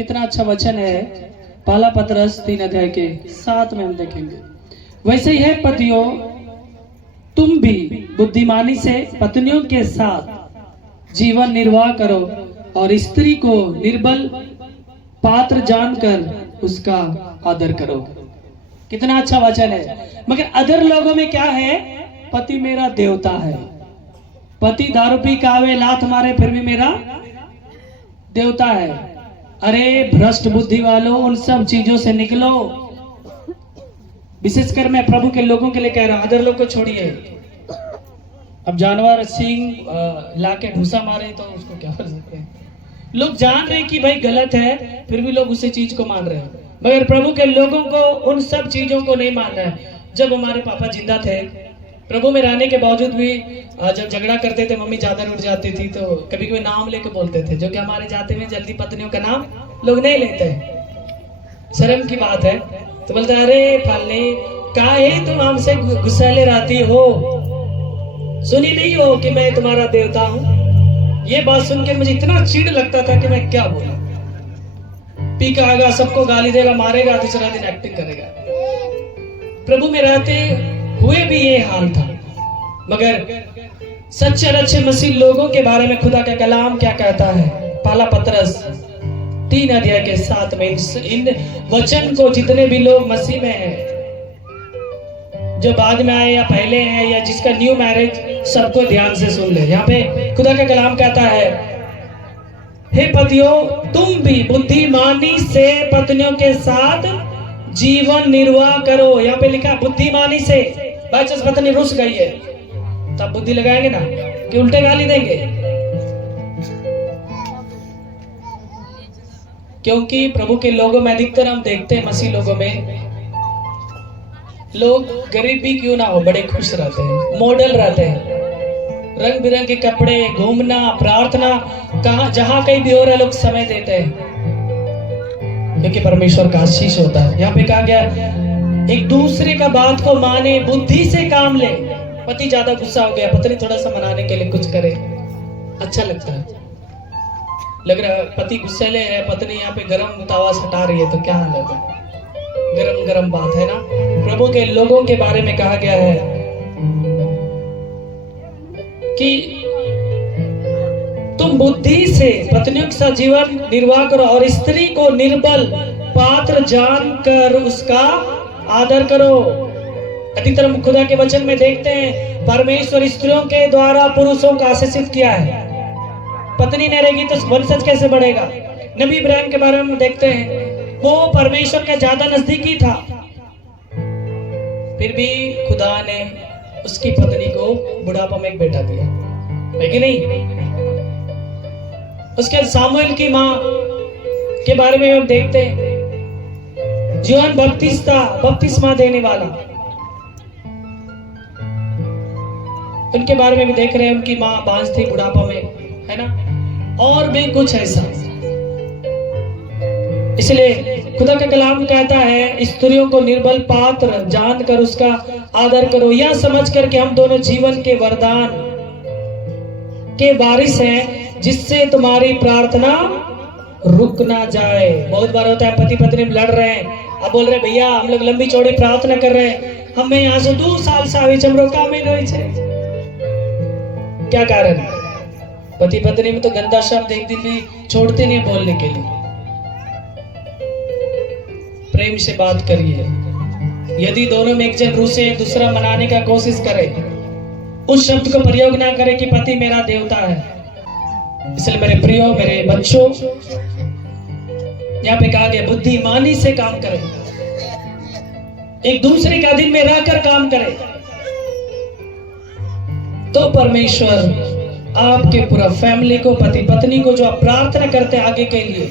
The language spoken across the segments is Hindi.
कितना अच्छा वचन है। पहला पतरस 3 अध्याय के 7 में हम देखेंगे। वैसे ही है पतियों, तुम भी बुद्धिमानी से पत्नियों के साथ जीवन निर्वाह करो और स्त्री को निर्बल पात्र जानकर उसका आदर करो। कितना अच्छा वचन है। मगर अदर लोगों में क्या है? पति मेरा देवता है। पति दारू पी के आवे, लात मारे, फिर भी मेरा देवता है। अरे भ्रष्ट बुद्धि वालों, उन सब चीजों से निकलो। विशेषकर मैं प्रभु के लोगों के लिए कह रहा हूं, अदर लोग को छोड़िए। अब जानवर सिंह लाके भूसा मारे तो उसको क्या कर सकते हैं? लोग जान रहे कि भाई गलत है, फिर भी लोग उसी चीज को मान रहे हैं। मगर प्रभु के लोगों को उन सब चीजों को नहीं मानना है। जब हमारे पापा जिंदा थे, प्रभु में रहने के बावजूद भी जब झगड़ा करते थे, मम्मी चादर उठ जाती थी तो कभी कभी नाम लेके बोलते थे, जो कि हमारे जाते में जल्दी पत्नियों का नाम लोग नहीं लेते। शर्म की बात है। तो बोलते अरे फलनी, काहे तुम हमसे गुस्सैले रहती हो? सुनी नहीं हो कि मैं तुम्हारा देवता हूं? ये बात सुनकर मुझे इतना चिढ़ लगता था कि मैं क्या बोलूं। पी के आएगा, सबको गाली देगा, मारेगा, दूसरा दिन एक्टिंग करेगा। प्रभु में रहते हुए भी ये हाल था। मगर सच्चे और अच्छे मसीह लोगों के बारे में खुदा का कलाम क्या कहता है? पहला पतरस 3 अध्याय के 7 में इन वचन को जितने भी लोग मसीह में हैं, जो बाद में आए या पहले हैं या जिसका न्यू मैरिज, सबको ध्यान से सुन ले। यहाँ पे खुदा का कलाम कहता है, हे पतियों, तुम भी बुद्धिमानी से पत्नियों के साथ जीवन निर्वाह करो। यहाँ पे लिखा बुद्धिमानी से। बाई चांस पत्नी रुस गई है तब बुद्धि लगाएंगे ना कि उल्टे गाली देंगे? क्योंकि प्रभु के लोगों में अधिकतर हम देखते हैं, मसीह लोगों में लोग गरीब भी क्यों ना हो बड़े खुश रहते हैं, मॉडल रहते हैं। रंग बिरंगे कपड़े, घूमना, प्रार्थना, कहां जहां कहीं भी हो रहा है लोग समय देते हैं, क्योंकि परमेश्वर का आशीष होता है। यहाँ पे कहा गया एक दूसरे का बात को माने, बुद्धि से काम ले। पति ज्यादा गुस्सा हो गया, पत्नी थोड़ा सा मनाने के लिए कुछ करे, अच्छा लगता है। लग रहा है पति गुस्से है, पत्नी यहाँ पे गरम तावा हटा रही है, तो क्या हालत है? गरम गरम बात है ना। प्रभु के लोगों के बारे में कहा गया है कि तुम बुद्धि से पत्नियों के साथ जीवन निर्वाह करो और स्त्री को निर्बल पात्र जानकर उसका आदर करो। अधिकतर खुदा के वचन में देखते हैं, परमेश्वर स्त्रियों के द्वारा पुरुषों को आशीषित किया है। पत्नी नहीं रहेगी तो वंशज कैसे बढ़ेगा? नबी इब्राहिम के बारे में देखते हैं, वो परमेश्वर के ज्यादा नजदीकी था, फिर भी खुदा ने उसकी पत्नी को बुढ़ापा में एक बेटा दिया, है कि नहीं? उसके सामुएल की मां के बारे में हम देखते हैं, यूहन्ना बपतिस्मा देने वाला, उनके बारे में भी देख रहे हैं। उनकी मां बांझ थी, बुढ़ापा में, है ना। और भी कुछ ऐसा। इसलिए खुदा का कलाम कहता है, स्त्रियों को निर्बल पात्र जानकर उसका आदर करो, यह समझकर कि हम दोनों जीवन के वरदान के वारिस हैं, जिससे तुम्हारी प्रार्थना रुक ना जाए। बहुत बार होता है पति पत्नी लड़ रहे हैं, अब बोल रहे भैया हम लोग लंबी चौड़ी प्रार्थना कर रहे हैं, हमें यहाँ से 2 साल से आवे चमरो काम ही नहीं छे। क्या कारण? पति पत्नी में तो गंदा शब्द एक दिन भी छोड़ते नहीं बोलने के लिए। प्रेम से बात करिए। यदि दोनों में एक जन रूसे दूसरा मनाने का कोशिश करे, उस शब्द को प्रयोग ना करे कि पति मेरा देवता है। इसलिए मेरे प्रियो, मेरे बच्चों, यहाँ पे कहा गया बुद्धिमानी से काम करें, एक दूसरे का दिन में रहकर काम करें, तो परमेश्वर आपके पूरा फैमिली को, पति पत्नी को जो आप प्रार्थना करते हैं आगे के लिए,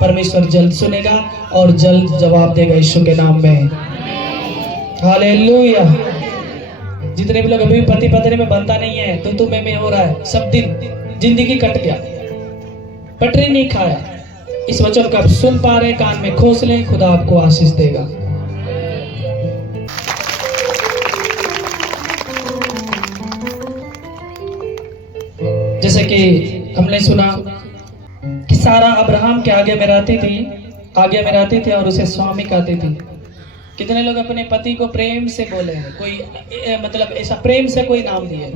परमेश्वर जल्द सुनेगा और जल्द जवाब देगा यीशु के नाम में। हालेलुया। जितने भी लोग अभी पति पत्नी में बनता नहीं है, तो तुम्हें में हो रहा है, सब दिन जिंदगी कट गया, पटरी नहीं खाया, इस वचन को आप सुन पा रहे, कान में खोस लें, खुदा आपको आशीष देगा। जैसे कि हमने सुना कि सारा अब्राहम के आगे में रहती थी और उसे स्वामी कहती थी। कितने लोग अपने पति को प्रेम से बोले हैं, कोई मतलब ऐसा प्रेम से कोई नाम दिए,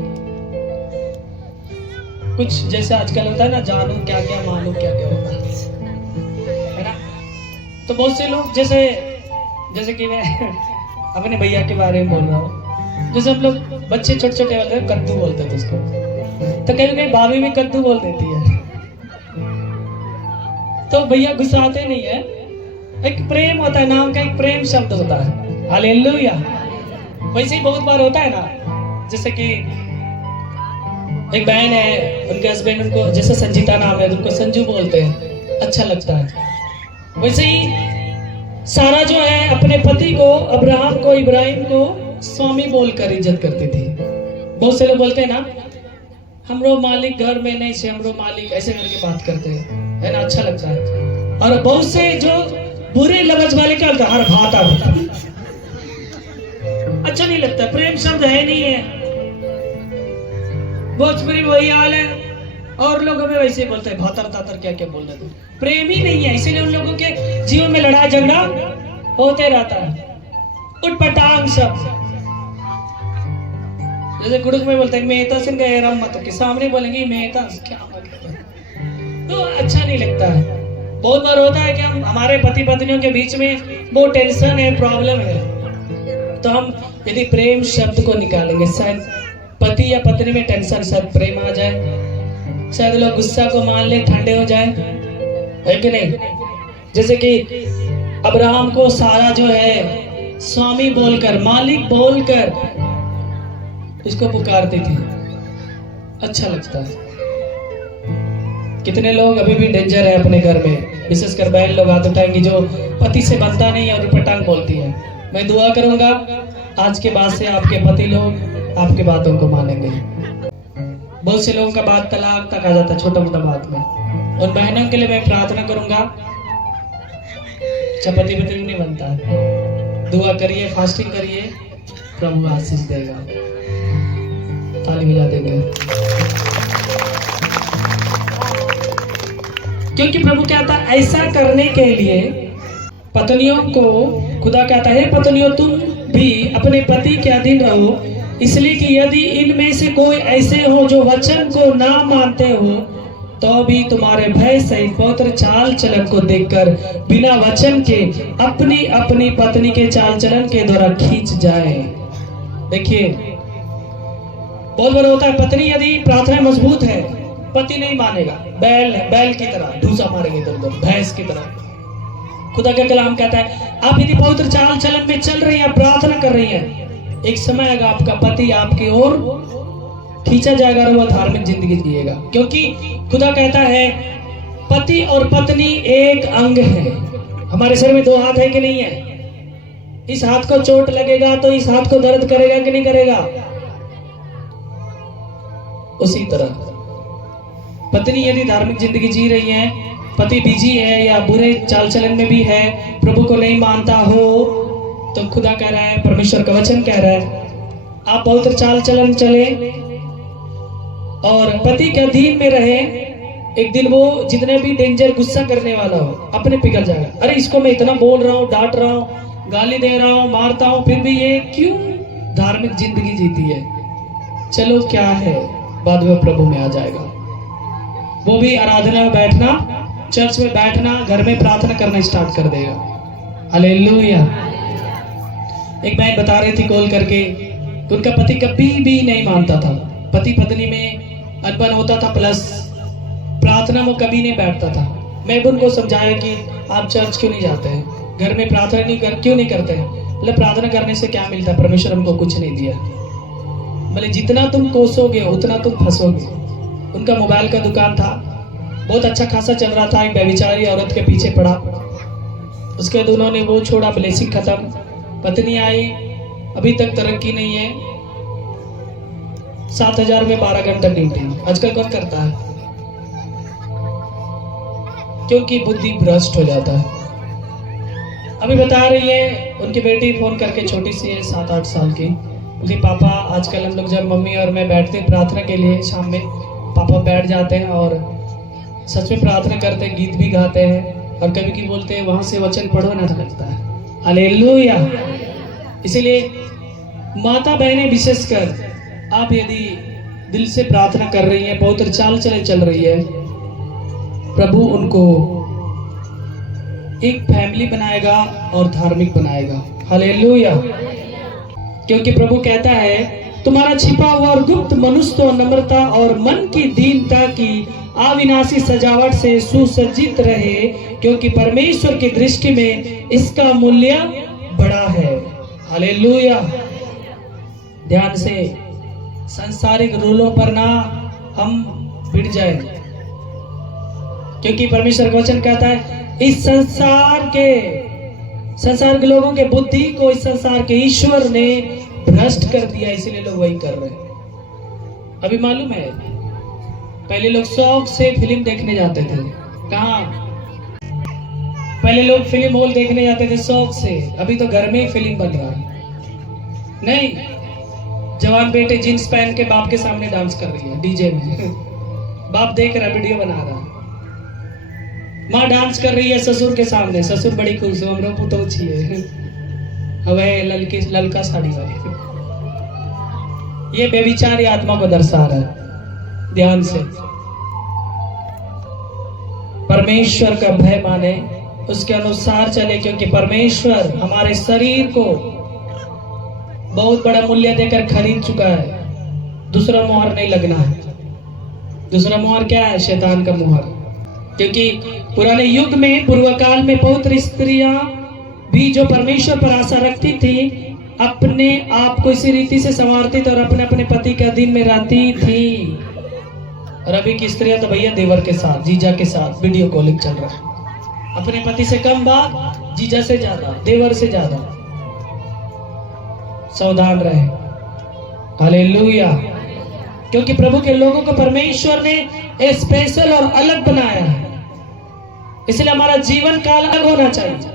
कुछ जैसे आजकल होता है ना, जानू क्या क्या मानू क्या क्या होता है ना। तो बहुत से लोग जैसे कि मैं अपने भैया के बारे में बोल रहा हूँ, जैसे हम लोग बच्चे छोटे छोटे होते हैं कद्दू बोलते थे उसको, तो कहीं कहीं भाभी भी कद्दू बोल देती है, तो भैया गुस्साते नहीं है। एक प्रेम होता है, नाम का एक प्रेम शब्द होता है। हालेलुया। वैसे ही बहुत बार होता है ना, जैसे कि एक बहन है, उनके हस्बैंड उनको, जैसे संजीता नाम है, उनको संजू बोलते हैं, अच्छा लगता है। वैसे ही सारा जो है अपने पति को, अब्राहम को, इब्राहिम को स्वामी बोलकर इज्जत करती थी। बहुत से लोग बोलते हैं ना, हमरो मालिक घर में नहीं से, हमरो मालिक, ऐसे करके बात करते हैं, है ना, अच्छा लगता है। और बहुत से जो बुरे लफ्ज वाले क्या होता है, हर भाता अच्छा नहीं लगता, प्रेम शब्द है नहीं है। भोजपुरी वही हाल है, और लोग हमें वैसे ही बोलते हैं, भातर तातर क्या क्या बोल रहे थे, प्रेम ही नहीं है। इसीलिए उन लोगों के जीवन में लड़ाई झगड़ा होते रहता है, उटपटांग शब्द। जैसे गुड़क में बोलते हैं मेहता सिंह गए मत के सामने बोलेंगे मेहता क्या मतलब है, तो अच्छा नहीं लगता है। बहुत बार होता है कि हम, हमारे पति पत्नियों के बीच में वो टेंशन है, प्रॉब्लम है, तो हम यदि प्रेम शब्द को निकालेंगे, शायद पति या पत्नी में टेंशन, शायद प्रेम आ जाए, शायद लोग गुस्सा को मान ले, ठंडे हो जाए, है कि नहीं। जैसे कि अब्राहम को सारा जो है स्वामी बोलकर, मालिक बोलकर इसको पुकारती थी, अच्छा लगता है। कितने लोग अभी भी डेंजर है अपने घर में, विशेषकर बहन लोग हाथ उठाएंगी जो पति से बनता नहीं और पटांग बोलती है। मैं दुआ करूंगा आज के बाद से आपके पति लोग आपके बातों को मानेंगे। बहुत से लोगों का बात तलाक तक आ जाता है छोटा मोटा बात में। उन बहनों के लिए मैं प्रार्थना करूंगा, पति पत्नी नहीं बनता है, दुआ करिए, फास्टिंग करिए, प्रभु आशीष देगा। ताली बजा देंगे, क्योंकि प्रभु कहता है ऐसा करने के लिए पत्नियों को, खुदा कहता है पत्नियों तुम भी अपने पति के अधीन रहो, इसलिए कि यदि इनमें से कोई ऐसे हो जो वचन को ना मानते हो, तो भी तुम्हारे भय सहित पवित्र चाल चलन को देखकर बिना वचन के अपनी अपनी पत्नी के चाल चलन के द्वारा खींच जाए। देखिए बहुत बार होता है, पत्नी यदि प्रार्थना मजबूत है, पति नहीं मानेगा, बैल की तरह ढूंसा मारेंगे इधर उधर, भैंस की तरह। खुदा का कलाम कहता है आप यदि पवित्र चाल चलन में चल रही हैं, प्रार्थना कर रही हैं, एक समय आएगा आपका पति आपकी ओर खींचा जाएगा और वह धार्मिक जिंदगी जिएगा। क्योंकि खुदा कहता है पति और पत्नी एक अंग है। हमारे शरीर में दो हाथ है कि नहीं है? इस हाथ को चोट लगेगा तो इस हाथ को दर्द करेगा कि नहीं करेगा? उसी तरह पत्नी यदि धार्मिक जिंदगी जी रही है, पति बिजी है या बुरे चाल चलन में भी है, प्रभु को नहीं मानता हो, तो खुदा कह रहा है, परमेश्वर का वचन कह रहा है आप पवित्र चाल चलन चले और पति के अधीन में रहे। एक दिन वो जितने भी डेंजर गुस्सा करने वाला हो अपने पिघल जाएगा। अरे इसको मैं इतना बोल रहा हूँ, डांट रहा हूँ, गाली दे रहा हूँ, मारता हूँ, फिर भी ये क्यों धार्मिक जिंदगी जीती है? चलो क्या है, बाद में प्रभु में आ जाएगा। वो भी आराधना में बैठना, चर्च में बैठना, घर में प्रार्थना करना स्टार्ट कर देगा। हालेलुया। एक बहन बता रही थी कॉल करके, उनका पति कभी भी नहीं मानता था, पति पत्नी में अनबन होता था, प्लस प्रार्थना में कभी नहीं बैठता था। मैं भी उनको समझाया कि आप चर्च क्यों नहीं जाते हैं, घर में प्रार्थना क्यों नहीं करते हैं? बोले प्रार्थना करने से क्या मिलता है, परमेश्वर हमको कुछ नहीं दिया। बोले जितना तुम कोसोगे उतना तुम फंसोगे। उनका मोबाइल का दुकान था, बहुत अच्छा खासा चल रहा था, एक व्यभिचारी औरत के पीछे पड़ा, उसके बाद उन्होंने वो छोड़ा, ब्लेसिंग खत्म। पत्नी आई, अभी तक तरक्की नहीं है, 7,000 में 12 घंटा ड्यूटी। आजकल कौन करता है? क्योंकि बुद्धि भ्रष्ट हो जाता है। अभी बता रही है उनकी बेटी फोन करके, छोटी सी है 7-8 साल की, बोलती पापा आजकल हम लोग जब मम्मी और मैं बैठते प्रार्थना के लिए शाम में, पापा बैठ जाते हैं और सच में प्रार्थना करते हैं, गीत भी गाते हैं, और कभी की बोलते हैं वहां से वचन पढ़ो ना लगता है। हालेलुया। इसीलिए माता बहनें विशेषकर आप यदि दिल से प्रार्थना कर रही हैं, पवित्र चाल चल रही है, प्रभु उनको एक फैमिली बनाएगा और धार्मिक बनाएगा। हालेलुया। क्योंकि प्रभु कहता है तुम्हारा छिपा हुआ और गुप्त मनुष्य तो नम्रता और मन की दीनता की अविनाशी सजावट से सुसज्जित रहे, क्योंकि परमेश्वर की दृष्टि में इसका मूल्य बड़ा है। हालेलुया। ध्यान से सांसारिक रूलों पर ना हम भिड़ जाए, क्योंकि परमेश्वर का वचन कहता है इस संसार के लोगों के बुद्धि को इस संसार के ईश्वर ने भ्रष्ट कर दिया, इसलिए लोग वही कर रहे हैं। अभी मालूम है, पहले लोग शौक से फिल्म देखने जाते थे। कहाँ? पहले लोग फिल्म हॉल देखने जाते थे शौक से, अभी तो घर में ही फिल्म बन रहा है। नहीं, जवान बेटे जींस पहन के बाप के सामने डांस कर रही है डीजे में बाप देख रहा, वीडियो बना रहा। माँ डांस कर रही है ससुर के सामने, ससुर बड़ी खुश हो, हम पुतो छिए हवे ललका साड़ी वाली। ये बेविचारी आत्मा को दर्शा रहा है। ध्यान से परमेश्वर का भय माने, उसके अनुसार चले, क्योंकि परमेश्वर हमारे शरीर को बहुत बड़ा मूल्य देकर खरीद चुका है। दूसरा मोहर नहीं लगना है। दूसरा मोहर क्या है? शैतान का मोहर। क्योंकि पुराने युग में, पूर्व काल में पवित्र स्त्रियां भी जो परमेश्वर पर आशा रखती थी, अपने आप को इसी रीति से संवारती थी और अपने अपने पति के अधीन में रहती थी। और अभी की स्त्रियां तो भैया देवर के साथ, जीजा के साथ वीडियो कॉलिंग चल रहा है। अपने पति से कम बात, जीजा से ज्यादा, देवर से ज्यादा। सावधान रहे। हालेलुया। क्योंकि प्रभु के लोगों को परमेश्वर ने स्पेशल और अलग बनाया है, इसलिए हमारा जीवन काल अलग होना चाहिए।